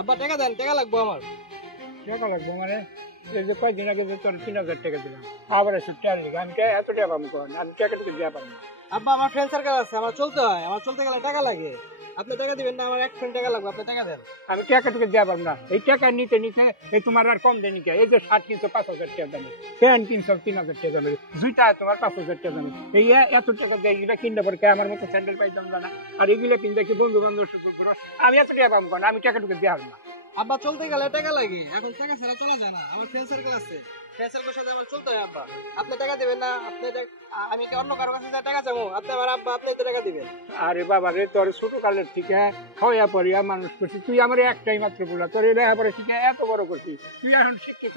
আব্বা টাকা দেন, টাকা লাগবো আমার। টাকা লাগবে মানে এই যে কয়েকদিন আগে যে তোর 3,000 টাকা দিলাম আবার এসে টাকা লিখে আমি এত টাকা পাবো কোন আমি টাকা টুকু দেওয়া পাবো না। আব্বা আমার ফ্রেন্ড সার্কেল আছে, আমার চলতে হয়, আমার চলতে গেলে টাকা লাগে। আপনি টাকা দিবেন না, আমার 1 ফ্রেন্ড টাকা লাগবে, আপনি টাকা দেন। আমি টাকা টুকু দেওয়া পাবো না। এই টাকা নিতে নিতে এই তোমার আর কম দেনি কে? এই যে শার্ট কিনছো 5,000 টাকা দামে, প্যান্ট কিনছো 3,000 টাকা দামে, জুতা তোমার 5,000 টাকা দামে, এই এত টাকা দিয়ে এগুলো কিনতে পারে কে? আমার মতো স্যান্ডেল পাইতাম না। আর এগুলো কিনতে কি বন্ধু বান্ধব আমি এত টাকা পাবো না, আমি টাকা টুকু দেওয়া না। আব্বা চলতে গেলে টাকা লাগে, এখন টাকা ছাড়া চলা যায় না। আমার ফ্রেন্ড সার্কেল আছে, ফ্রেন্ড সার্কেলের সাথে আমার চলতে হয়। আব্বা আপনি টাকা দিবেন না, আমি কি অন্য কারো কাছে টাকা চাবো? আপনি আমার আব্বা, আপনি তো টাকা দিবেন। আরে বাবা রে, তোর ছোট কালের থেকে খাওয়া পড়িয়া মানুষ করছি, তুই আমার একটাই মাত্র বলা, তোর লেখাপড়া শিখে এত বড় করছিস, তুই এখন শিক্ষিত,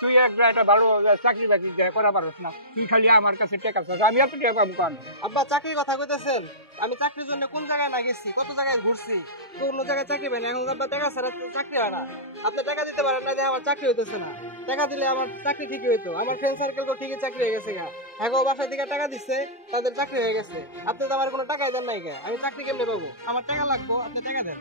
তুই একটা ভালো চাকরি বাকরি করা পারস না, তুই খালি আমার কাছে টাকা চাস। আমি এত টাকা পাবো কেন? আব্বা চাকরির কথা কইতেছেন, আমি চাকরির জন্য কোন জায়গায় না গেছি, কত জায়গায় ঘুরছি, কোন জায়গায় চাকরি পাই না। এখন আব্বা টাকা ছাড়া চাকরি হয় না। আপনি টাকা দিতে পারেন না, আমার চাকরি হইতেছে না। টাকা দিলে আমার চাকরি ঠিকই হইতো। আমার ফ্রেন্ড সার্কেল তো ঠিকই চাকরি হয়ে গেছে গা, এখন বাসায় থেকে টাকা দিচ্ছে, তাদের চাকরি হয়ে গেছে। আপনি তো আমার কোনো টাকাই দেন নাই গা, আমি চাকরি কেমনে পাবো? আমার টাকা লাগবো, আপনি টাকা দেন।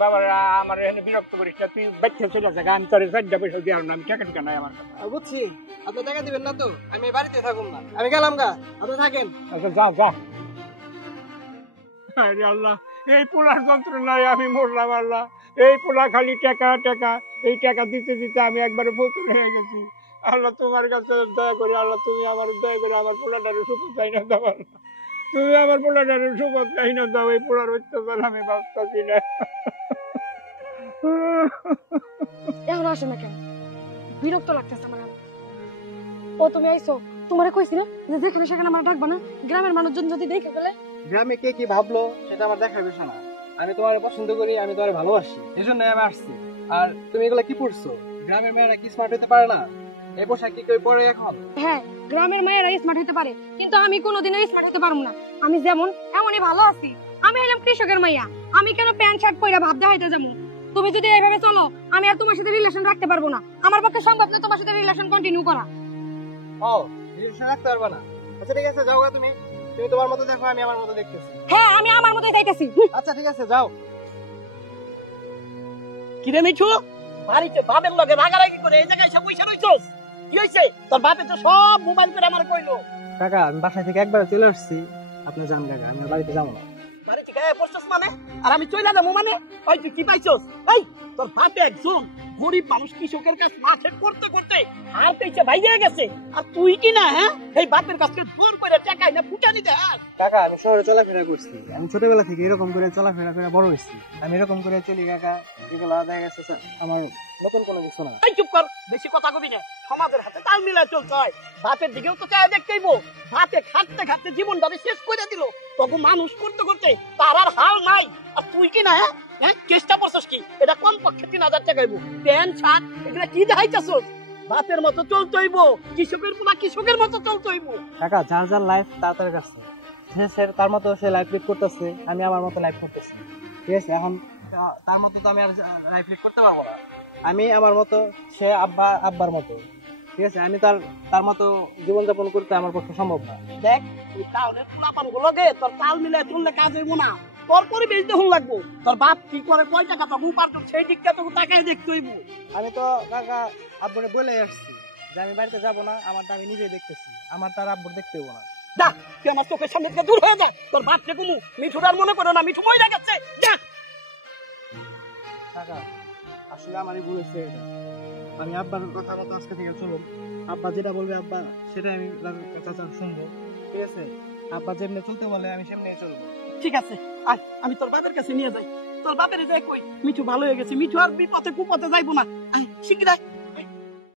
বাবা আমার এখানে বিরক্ত করিস না, তুই বাচ্চা চলে যাবে, আমি তোর 4 পয়সা দিয়ে না, আমি টাকা টাকা নাই আমার কাছে। বুঝছি, আপনি টাকা দিবেন না তো আমি বাড়িতে থাকুন না, আমি গেলাম গা, আপনি থাকেন। আচ্ছা যা যা। আরে আল্লাহ, এই পোলার যন্ত্রণায় আমি মরলাম। আল্লাহ, এই পোলা খালি টাকা টাকা, এই টাকা দিতে দিতে আমি একবারে বোতল হয়ে গেছি। আল্লাহ তোমার কাছে দয়া করে, আল্লাহ তুমি আমার দয়া করে আমার পোলাটারে সুপথ চাই না দাও। আল্লাহ তুমি আমার পোলাটারে সুপথ চাই না দাও, এই পোলার অত্যাচার আমি বাঁচতেছি না। এখন আসো না কেন? বিরক্ত লাগতেছে আমার। ও তুমি আইসো, তোমারে কইছি না যে যেখানে সেখানে আমার ডাকবা না, গ্রামের মানুষজন যদি দেখে ফেলে। গ্রামে কে কি ভাবলো সেটা আমার দেখার বিষয় না। আমি তোমার পছন্দ করি, আমি তোমার ভালোবাসি, এই জন্য আমি আসছি। আর তুমি এগুলা কি পড়ছো? গ্রামের মেয়েরা কি স্মার্ট হতে পারে না? এই পোশাক কি কেউ পরে এখন? হ্যাঁ, গ্রামের মায়েরা স্মার্ট হতে পারে, কিন্তু আমি কোনোদিনও স্মার্ট হতে পারবো না। আমি যেমন এমনই ভালো আছি। আমি হলাম কৃষকের মাইয়া, আমি কেন প্যান্ট শার্ট পরে ভাব দেখাইতে যাবো? তুমি যদি এইভাবে চলো, আমি আর তোমার সাথে রিলেশন রাখতে পারবো না। আমার পক্ষে সম্ভব না তোমার সাথে রিলেশন কন্টিনিউ করা। ও রিলেশন রাখতে পারবে না? আচ্ছা ঠিক আছে, যাও গা তুমি। তুমি তোমার মতো দেখো, আমি আমার মতো দেখতেছি। হ্যাঁ, আমি আমার মতোই যাইতেছি। আচ্ছা ঠিক আছে, যাও। কিরে মিঠু, বাড়িতে বাপের লগে রাগারাগি করে এই জায়গায় এসে বসে রইছস? কি হইছে? তোর বাপে তো সব মোবাইল করে আমার কইলো। কাকা আমি বাসা থেকে একবার চলে আসছি, আপনি যান কাকা, আমি আর বাড়িতে যাবো না। বাড়ি থেকে পড়ছস মানে? আর আমি চইলা যাবো মানে? ওই তুই কি পাইছস? এই তোর বাপে একজন গরিব মানুষ, কৃষকের কাছে মাঠে করতে করতে হার পেয়েছে, ভাইয়া গেছে। আর তুই কি না, হ্যাঁ, এই বাপের কাছে দূর করে টাকাই না ফুটা নিতে। হ্যাঁ কাকা, আমি শহরে চলাফেরা করছি, আমি ছোটবেলা থেকে এরকম করে চলাফেরা করে বড় হয়েছি। আমি এরকম করে চলি কাকা, এগুলো দেখা গেছে আমার নতুন কোনো কিছু না। এই চুপ কর, বেশি কথা কবি না। সমাজের হাতে তাল মিলাই চলতে হয়। বাপের দিকেও তো চায় দেখতেইব। বাপে খাটতে খাটতে জীবনটাকে শেষ করে দিল, তখন মানুষ করতে করতে তার আর হাল নাই। আর তুই কি না, হ্যাঁ, চেষ্টা করছস কি? এটা কোন পক্ষে 3,000 টাকা হইব? প্যান্ট শার্ট এগুলা কি দেখাইতেছস? বাপের মতো চলতে হইব, কৃষকের পোলা কৃষকের মতো চলতে হইব। কাকা, যার যার লাইফ তার তার কাছে, সে তার মতো সে লাইফ লিড করতেছে, আমি আমার মতো লাইফ করতেছি। ঠিক আছে, এখন তার মতো তো আমি আর লাইফ লিড করতে পারবো না। আমি আমার মতো, সে আব্বার মতো। ঠিক আছে, আমি তার মতো জীবনযাপন করতে আমার পক্ষে সম্ভব না। দেখ, তুই টাউনের পোলাপান গুলোকে তোর তাল মিলাই চললে কাজ হইব না। তোর পরিবেশ দেখুন লাগবো। তোর বাপ কি করে, কয় টাকা তো উপার্জন, সেই দিকটা তো টাকায় দেখতে হইব। আমি তো কাকা আব্বুরে বলে আসছি যে আমি বাড়িতে যাবো না, আমারটা আমি নিজেই দেখতেছি, আমার তার আব্বুর দেখতে হবো না। যা, তুই আমার চোখের সামনে থেকে দূর হয়ে যায়। তোর বাপকে কুমু মিঠুরার মনে করো না, মিঠু মরে গেছে। যা কাকা, আসলে আমারই ভুল হয়েছে এটা। আমি আব্বার কথা মতো আজকে থেকে চলুন। আব্বা যেটা বলবে আব্বা সেটা আমি চাচা শুনবো। ঠিক আছে, আব্বা যেমনি চলতে বলে আমি সেমনি চলবো। ঠিক আছে, আয় আমি তোর বাপের কাছে নিয়ে যাই। তোর বাপের যাই কই মিঠু ভালো হয়ে গেছে, মিঠু আর বিপথে কুপথে যাইবো না। আয় শিগগির আয়।